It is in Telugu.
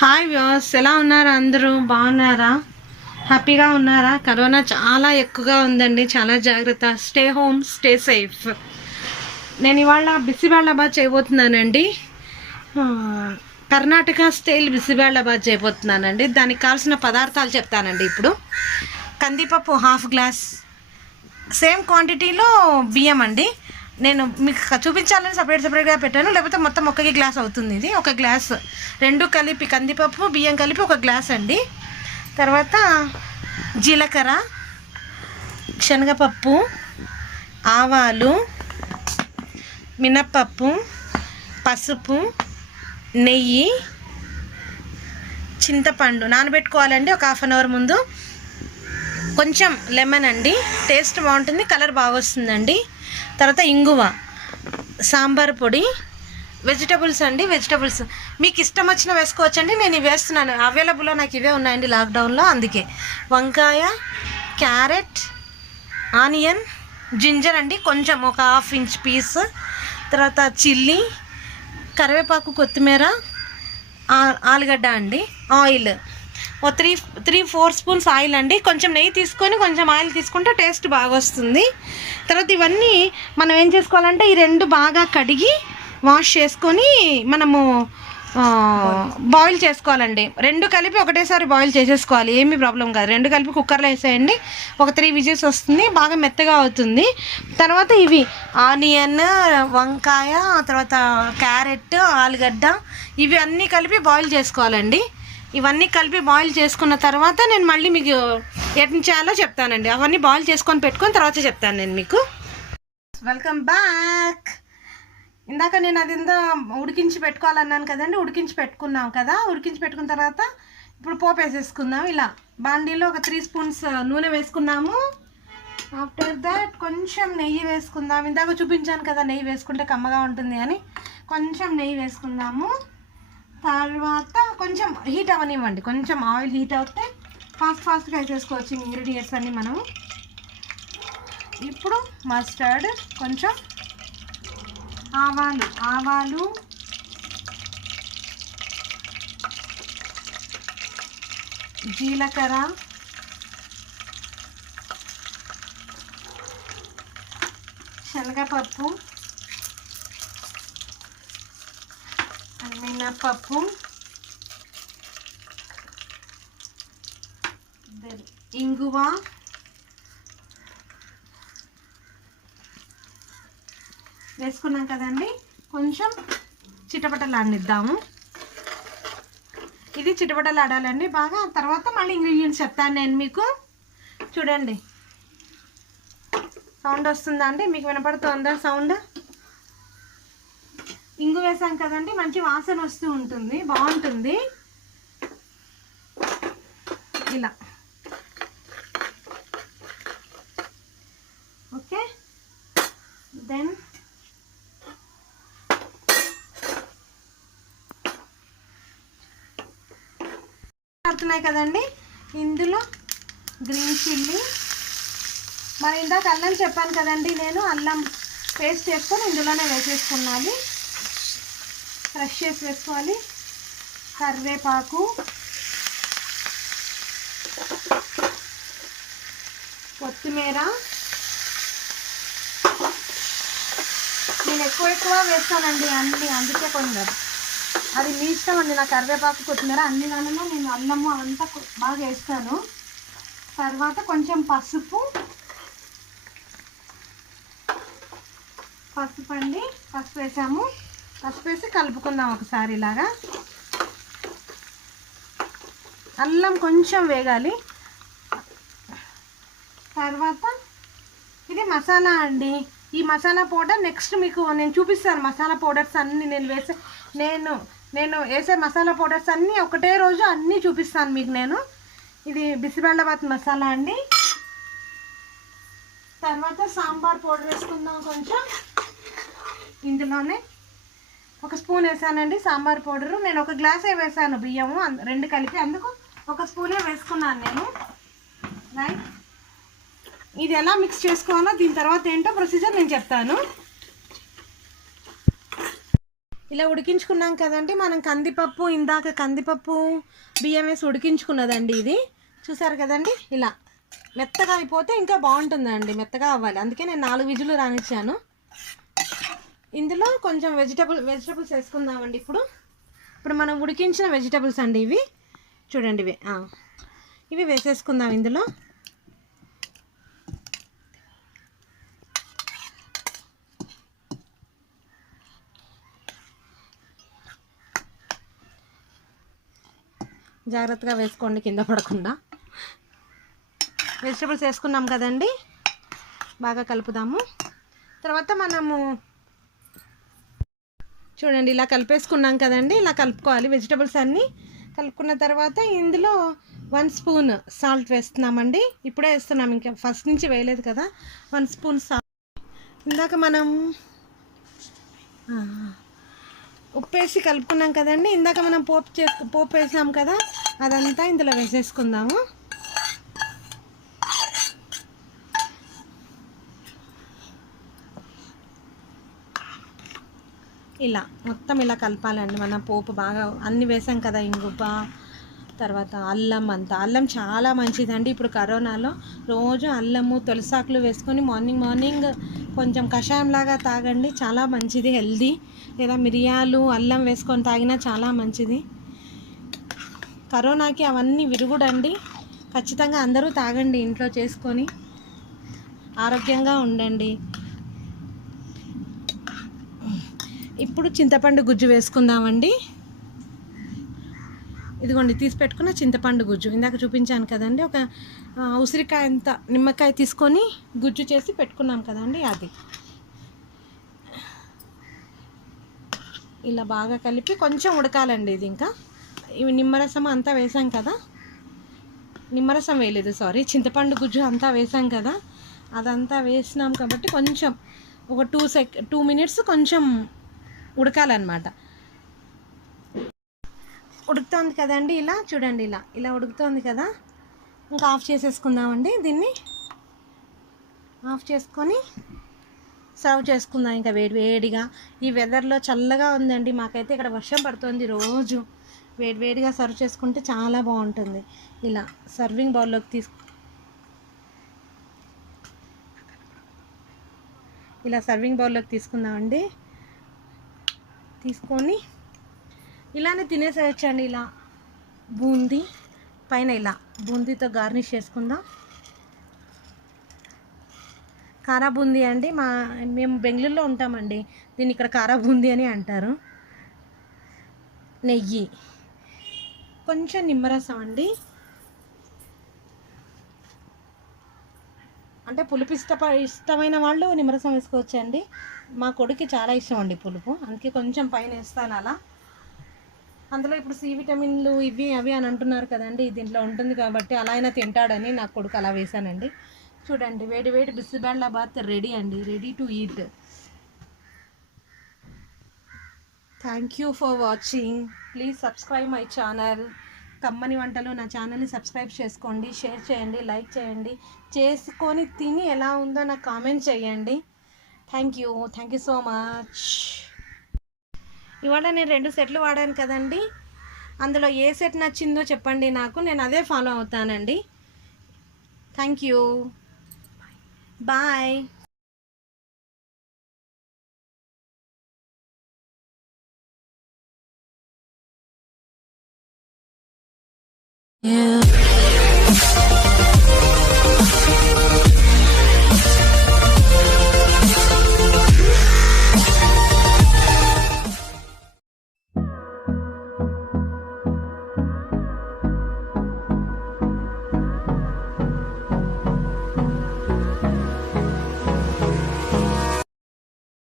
హాయ్ వ్యూవర్స్, ఎలా ఉన్నారు? అందరూ బాగున్నారా? హ్యాపీగా ఉన్నారా? కరోనా చాలా ఎక్కువగా ఉందండి, చాలా జాగ్రత్త. Stay home, stay safe. నేను ఇవాళ బిసిబేళబాద్ చేయబోతున్నానండి. కర్ణాటక స్టైల్ బిసిబేళబాద్ చేయబోతున్నానండి. దానికి కావాల్సిన పదార్థాలు చెప్తానండి. ఇప్పుడు కందిపప్పు 1/2 గ్లాస్, సేమ్ క్వాంటిటీలో బియ్యం అండి. నేను మీకు చూపించాలని సపరేట్గా పెట్టాను, లేకపోతే మొత్తం ఒక్క గ్లాస్ అవుతుంది. ఇది ఒక గ్లాస్, రెండు కలిపి కందిపప్పు బియ్యం కలిపి ఒక గ్లాస్ అండి. తర్వాత జీలకర్ర, శనగపప్పు, ఆవాలు, మినప్పప్పు, పసుపు, నెయ్యి, చింతపండు నానబెట్టుకోవాలండి ఒక 1/2 అవర్ ముందు. కొంచెం లెమన్ అండి, టేస్ట్ బాగుంటుంది, కలర్ బాగా వస్తుందండి. తర్వాత ఇంగువ, సాంబార్ పొడి, వెజిటబుల్స్ అండి. వెజిటబుల్స్ మీకు ఇష్టం వచ్చిన వేసుకోవచ్చండి. నేను ఇవి వేస్తున్నాను, అవైలబుల్లో నాకు ఇవే ఉన్నాయండి లాక్డౌన్లో, అందుకే. వంకాయ, క్యారెట్, ఆనియన్, జింజర్ అండి, కొంచెం ఒక 1/2 ఇంచ్ పీస్. తర్వాత చిల్లీ, కరివేపాకు, కొత్తిమీర, ఆలుగడ్డ అండి. ఆయిల్ ఓ 3-4 స్పూన్స్ ఆయిల్ అండి. కొంచెం నెయ్యి తీసుకొని కొంచెం ఆయిల్ తీసుకుంటే టేస్ట్ బాగా వస్తుంది. తర్వాత ఇవన్నీ మనం ఏం చేసుకోవాలంటే ఈ రెండు బాగా కడిగి వాష్ చేసుకొని మనము బాయిల్ చేసుకోవాలండి. రెండు కలిపి ఒకటేసారి బాయిల్ చేసేసుకోవాలి, ఏమీ ప్రాబ్లం కాదు. రెండు కలిపి కుక్కర్లో వేసేయండి, ఒక 3 విజిల్స్ వస్తుంది, బాగా మెత్తగా అవుతుంది. తర్వాత ఇవి ఆనియన్, వంకాయ, తర్వాత క్యారెట్, ఆలుగడ్డ, ఇవి అన్నీ కలిపి బాయిల్ చేసుకోవాలండి. ఇవన్నీ కలిపి బాయిల్ చేసుకున్న తర్వాత నేను మళ్ళీ మీకు ఎట్లా చేయాలో చెప్తానండి. అవన్నీ బాయిల్ చేసుకొని పెట్టుకొని తర్వాత చెప్తాను నేను మీకు. Welcome back. ఇందాక నేను అది ఉడికించి పెట్టుకోవాలన్నాను కదండి, ఉడికించి పెట్టుకున్నాం కదా. ఉడికించి పెట్టుకున్న తర్వాత ఇప్పుడు పోపు వేసేసుకుందాం. ఇలా బాండీలో ఒక 3 స్పూన్స్ నూనె వేసుకున్నాము. ఆఫ్టర్ దాట్ కొంచెం నెయ్యి వేసుకుందాం. ఇందాక చూపించాను కదా నెయ్యి వేసుకుంటే కమ్మగా ఉంటుంది అని, కొంచెం నెయ్యి వేసుకుందాము. తర్వాత కొంచెం హీట్ అవనివ్వండి, కొంచెం ఆయిల్ హీట్ అవుతే ఫాస్ట్గా వేసేసుకోవచ్చు ఇంగ్రీడియంట్స్ అన్నీ మనం. ఇప్పుడు మస్టర్డ్, కొంచెం ఆవాలు, జీలకర్ర, శనగపప్పు, మినప్పప్పు, ఇంగువ, వేసుకున్నాం కదండి. కొంచెం చిటపటలాడిద్దాము. ఇది చిటపటలాడాలండి బాగా. తర్వాత మళ్ళీ ఇంగ్రీడియంట్స్ చెప్తాను నేను మీకు. చూడండి, సౌండ్ వస్తుందా అండి? మీకు వినపడుతుందా సౌండ్? ఇంగు వేసాం కదండి, మంచి వాసన వస్తూ ఉంటుంది, బాగుంటుంది. ఇలా ఓకే. దెన్ పడుతున్నాయి కదండి, ఇందులో గ్రీన్ చిల్లీ, మరి ఇందాక అల్లం చెప్పాను కదండి, నేను అల్లం పేస్ట్ చేసుకొని ఇందులోనే వేసేసుకున్నాను. ఫ్రెష్ చేసి వేసుకోవాలి. కరివేపాకు, కొత్తిమీర, నేను ఎక్కువ వేస్తానండి అన్నీ, అందుకే కొంచెం అది మీ ఇష్టం అండి. నా కరివేపాకు, కొత్తిమీర అన్ని దానిలో నేను అల్లము అవంతా బాగా వేస్తాను. తర్వాత కొంచెం పసుపు అండి, పసుపు వేసాము. పసుపు వేసి కలుపుకుందాం ఒకసారి ఇలాగా. అల్లం కొంచెం వేగాలి. తర్వాత ఇది మసాలా అండి. ఈ మసాలా పౌడర్ నెక్స్ట్ మీకు నేను చూపిస్తాను. మసాలా పౌడర్స్ అన్నీ నేను వేసే మసాలా పౌడర్స్ అన్నీ ఒకటే రోజు అన్నీ చూపిస్తాను మీకు నేను. ఇది బిసిబేళబాత్ మసాలా అండి. తర్వాత సాంబార్ పౌడర్ వేసుకుందాం కొంచెం. ఇందులోనే 1 స్పూన్ వేసానండి సాంబార్ పౌడరు. నేను 1 గ్లాసే వేసాను బియ్యము, రెండు కలిపి, అందుకు 1 స్పూనే వేసుకున్నాను నేను. రైట్, ఇది ఎలా మిక్స్ చేసుకోవాలో దీని తర్వాత ఏంటో ప్రొసీజర్ నేను చెప్తాను. ఇలా ఉడికించుకున్నాం కదండి. మనం కందిపప్పు, ఇందాక కందిపప్పు బియ్యం వేసి ఉడికించుకున్నదండి ఇది. చూసారు కదండి, ఇలా మెత్తగా అయిపోతే ఇంకా బాగుంటుందండి. మెత్తగా అవ్వాలి, అందుకే నేను 4 విజులు రానిచ్చాను. ఇందులో కొంచెం వెజిటబుల్స్ వేసుకుందామండి. ఇప్పుడు మనం ఉడికించిన వెజిటబుల్స్ అండి ఇవి. చూడండి ఇవి వేసేసుకుందాం ఇందులో. జాగ్రత్తగా వేసుకోండి కింద పడకుండా. వెజిటబుల్స్ వేసుకున్నాం కదండి, బాగా కలుపుదాము. తర్వాత మనము చూడండి ఇలా కలిపేసుకున్నాం కదండి. ఇలా కలుపుకోవాలి వెజిటబుల్స్ అన్నీ. కలుపుకున్న తర్వాత ఇందులో 1 స్పూన్ సాల్ట్ వేస్తున్నామండి. ఇప్పుడే వేస్తున్నాం, ఇంకా ఫస్ట్ నుంచి వేయలేదు కదా. 1 స్పూన్ సాల్ట్. ఇందాక మనం ఉప్పు వేసి కలుపుకున్నాం కదండి. ఇందాక మనం పోపు వేసాం కదా, అదంతా ఇందులో వేసేసుకుందాము. ఇలా మొత్తం ఇలా కలపాలండి. మన పోపు బాగా అన్నీ వేసాం కదా, ఇంగువ, తర్వాత అల్లం చాలా మంచిదండి. ఇప్పుడు కరోనాలో రోజు అల్లము, తులసాకులు వేసుకొని మార్నింగ్ కొంచెం కషాయంలాగా తాగండి, చాలా మంచిది, హెల్దీ. లేదా మిరియాలు, అల్లం వేసుకొని తాగినా చాలా మంచిది. కరోనాకి అవన్నీ విరుగుడండి. ఖచ్చితంగా అందరూ తాగండి ఇంట్లో చేసుకొని, ఆరోగ్యంగా ఉండండి. ఇప్పుడు చింతపండు గుజ్జు వేసుకుందామండి. ఇదిగోండి తీసి పెట్టుకున్న చింతపండు గుజ్జు, ఇందాక చూపించాను కదండి. ఒక ఉసిరికాయ అంత నిమ్మకాయ తీసుకొని గుజ్జు చేసి పెట్టుకున్నాం కదండి, అది ఇలా బాగా కలిపి కొంచెం ఉడకాలండి. ఇది ఇంకా ఇవి నిమ్మరసం అంతా వేసాం కదా, నిమ్మరసం వేయలేదు సారీ, చింతపండు గుజ్జు అంతా వేసాం కదా, అదంతా వేసినాం కాబట్టి కొంచెం ఒక 2 మినిట్స్ కొంచెం ఉడకాలన్నమాట. ఉడుకుతోంది కదండి, ఇలా చూడండి, ఇలా ఉడుకుతోంది కదా. ఇంకా ఆఫ్ చేసేసుకుందామండి. దీన్ని ఆఫ్ చేసుకొని సర్వ్ చేసుకుందాం ఇంకా వేడిగా. ఈ వెదర్లో చల్లగా ఉందండి, మాకైతే ఇక్కడ వర్షం పడుతుంది రోజు. వేడిగా సర్వ్ చేసుకుంటే చాలా బాగుంటుంది. ఇలా సర్వింగ్ బౌల్లోకి తీసుకుందామండి. తీసుకొని ఇలానే తినేసేయచ్చండి. ఇలా బూందీ పైన ఇలా బూందీతో గార్నిష్ చేసుకుందాం. కారా బూందీ అండి, మేము బెంగళూరులో ఉంటామండి, దీన్ని ఇక్కడ కారా బూందీ అని అంటారు. నెయ్యి, కొంచెం నిమ్మరసం అండి. అంటే పులుపు ఇష్టమైన వాళ్ళు నిమ్మరసం వేసుకోవచ్చండి. మా కొడుకు చాలా ఇష్టం అండి పులుపు, అందుకే కొంచెం పైన వేస్తాను అలా. అందులో ఇప్పుడు సి విటమిన్లు ఇవి అవి అని అంటున్నారు కదండి, దీంట్లో ఉంటుంది కాబట్టి అలా అయినా తింటాడని నా కొడుకు అలా వేశానండి. చూడండి వేడి బిసిబెళ్ళబాత్ రెడీ అండి, ready to eat. Thank you for watching. Please subscribe my channel. కమ్మని వంటలు నా ఛానల్ని సబ్స్క్రైబ్ చేసుకోండి, షేర్ చేయండి, లైక్ చేయండి. చేసుకొని తిని ఎలా ఉందో నాకు కామెంట్ చేయండి. Thank you so much. ఇవాళ నేను 2 సెట్లు వాడాను కదండి, అందులో ఏ సెట్ నచ్చిందో చెప్పండి నాకు, నేను అదే ఫాలో అవుతానండి. Thank you, bye. Yeah.